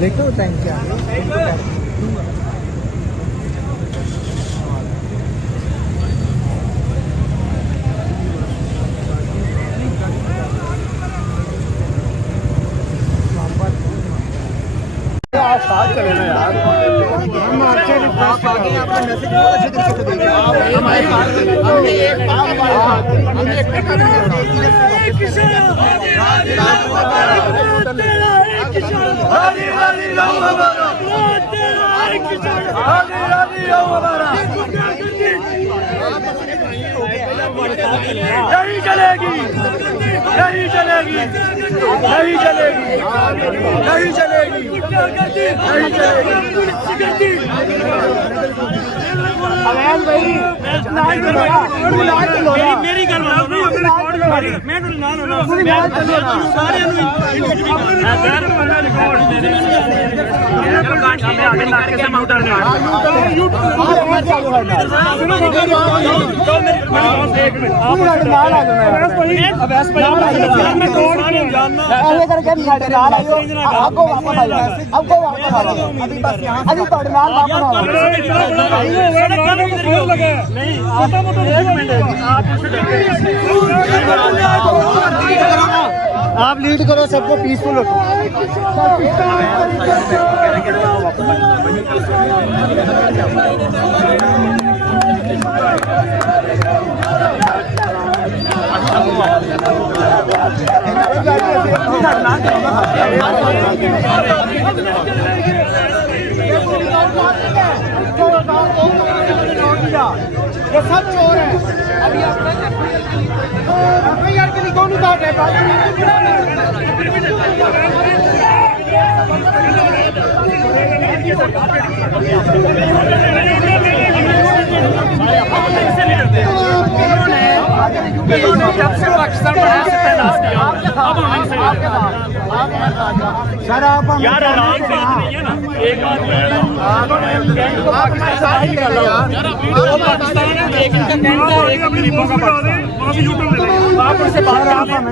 देखो टाइम क्या है। साथ चले ना यार, हम आपसे रिक्वेस्ट कर रहे हैं, आपका मैसेज बहुत अच्छे तरीके से देंगे। हमारे साथ हमने एक काम हमारे साथ हमने एक कर दिया। नहीं चलेगी, नहीं चलेगी, नहीं चलेगी, नहीं चलेगी, नहीं चलेगी। अवैध भाई मेरी गल मैं आप लीड करो, सबको पीसफुल रखो। ये सब चोर है। अभी एफआईआर के लिए कौन उतार रहे सर? आप यार आराम से नहीं है ना, एक बात पाकिस्तान है, एक इनका कैंट है, एक गरीबों का पाकिस्तान। आप उनसे बात कर लें।